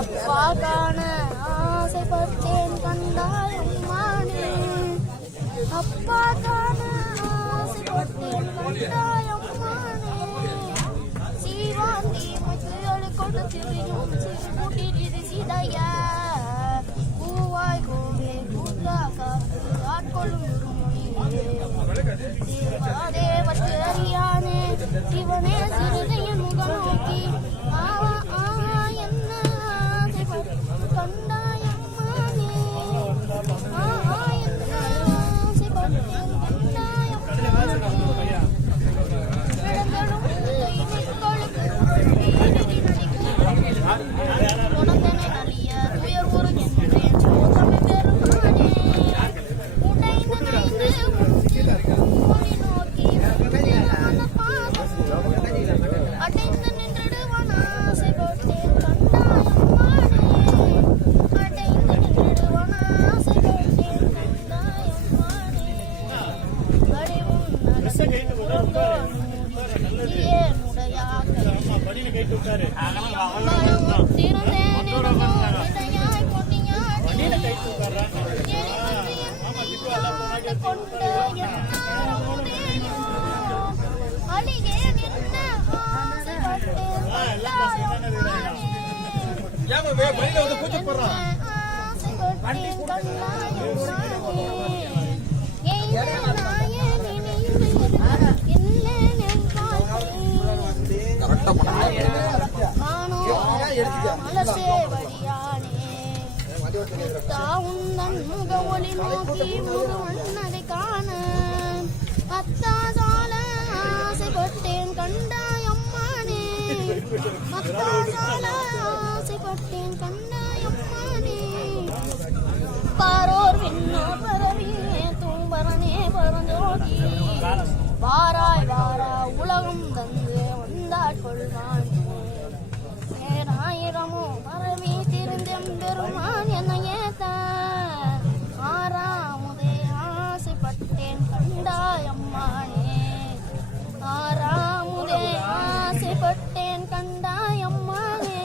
அப்பா காண ஆசைப்பட்டேன் கண்டாயம்மானே அப்பா காண ஆசைப்பட்டேன் கண்டாயம்மானே சீவாந்தி முத்துகளை கொண்டு திரியும் சிறுகுட்டில் சீதையா பூவாய் கோவே பூத்தா காத்து ஆட்கொள்ளும் தேவதேவற்று அறியானே சிவனே சிறுதையின் முகம் நோக்கி ஆவா ஆவா என்ன கண்டாயம்மானே ஆவா என்ன சிவனேன் கண்டாயம்மானே விடங்களும் உணர்ந்தனை அழிய துயர் ஒரு என்றேன் சோதமை பெருமானே அடைந்து நின்றுடுவான் ஆசைப்பட்டேன் கண்டாயம்மானே அடைந்து நின்றுடுவான் ஆசைப்பட்டேன் கண்டாயம்மானே அடிவும் முகவொளி நோக்கி முகவண்ணதை காண அத்தாசால ஆசைப்பட்டேன் கண்டாயம்மானே அத்தாசால ஆசைப்பட்டேன் கண்டாயம்மானே பாரோர் விண்ணோர் பரவியே தூம்பரனே பரஞ்சோதி வாராய் வாரா உலகம் தந்து வந்தாட்கொள்வான் நேராயிரமோ பரவி திருந்தெம் பெருமான் என்னை ஏத்த ஆறாமுதே ஆசைப்பட்டேன் கண்டாயம்மானே ஆறாமுதே ஆசைப்பட்டேன் கண்டாயம்மானே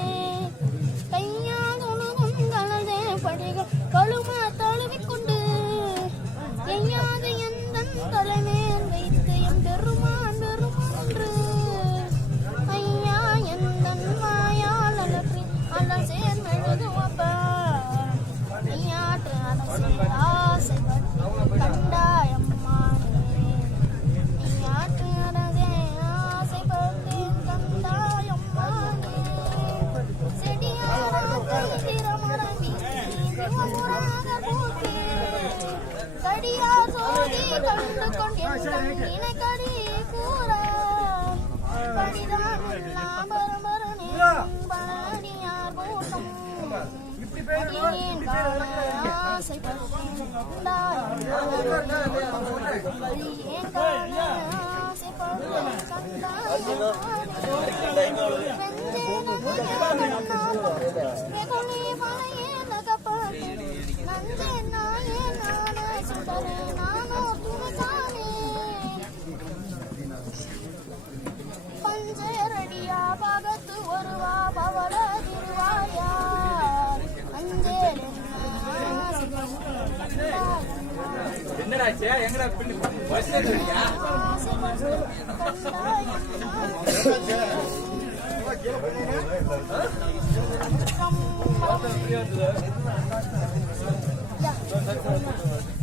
கையாதுணுகும் கலந்தே படிகள் கழும தழுவிக்கொண்டு எய்யாது எந்தன் தலைமேல் வைத்து எம் பெருமான் பெருமான்று ஐயா எந்தன் வாயால் அலற்றி அலசேன் மெழுதுவப்பா நீயாற்று அரசே ஆசைப்பட்டு கண்டாயம்மானே நீயாற்று அரசே ஆசைப்பட்டேன் கண்டாயம்மானே செடியாராக திறமரவி சிவபுராக போக்கே கடியார் சோதி கண்டு கொண்டென் நினைக்கடி கூற படிதான் எல்லாம் பரம்பரனே பரணியார் கூட்டம் அடியேன் காண ஆசைப்பட்டேன் அடியேன் காண ஆசைப்பட்டேன் நஞ்சே நாயே நான சுடரே நானோ துணிதானே பஞ்சரடியா பகத்து வருவா பவள திருவாயார் அஞ்சேல் என்னடா எங்கடா Yeah.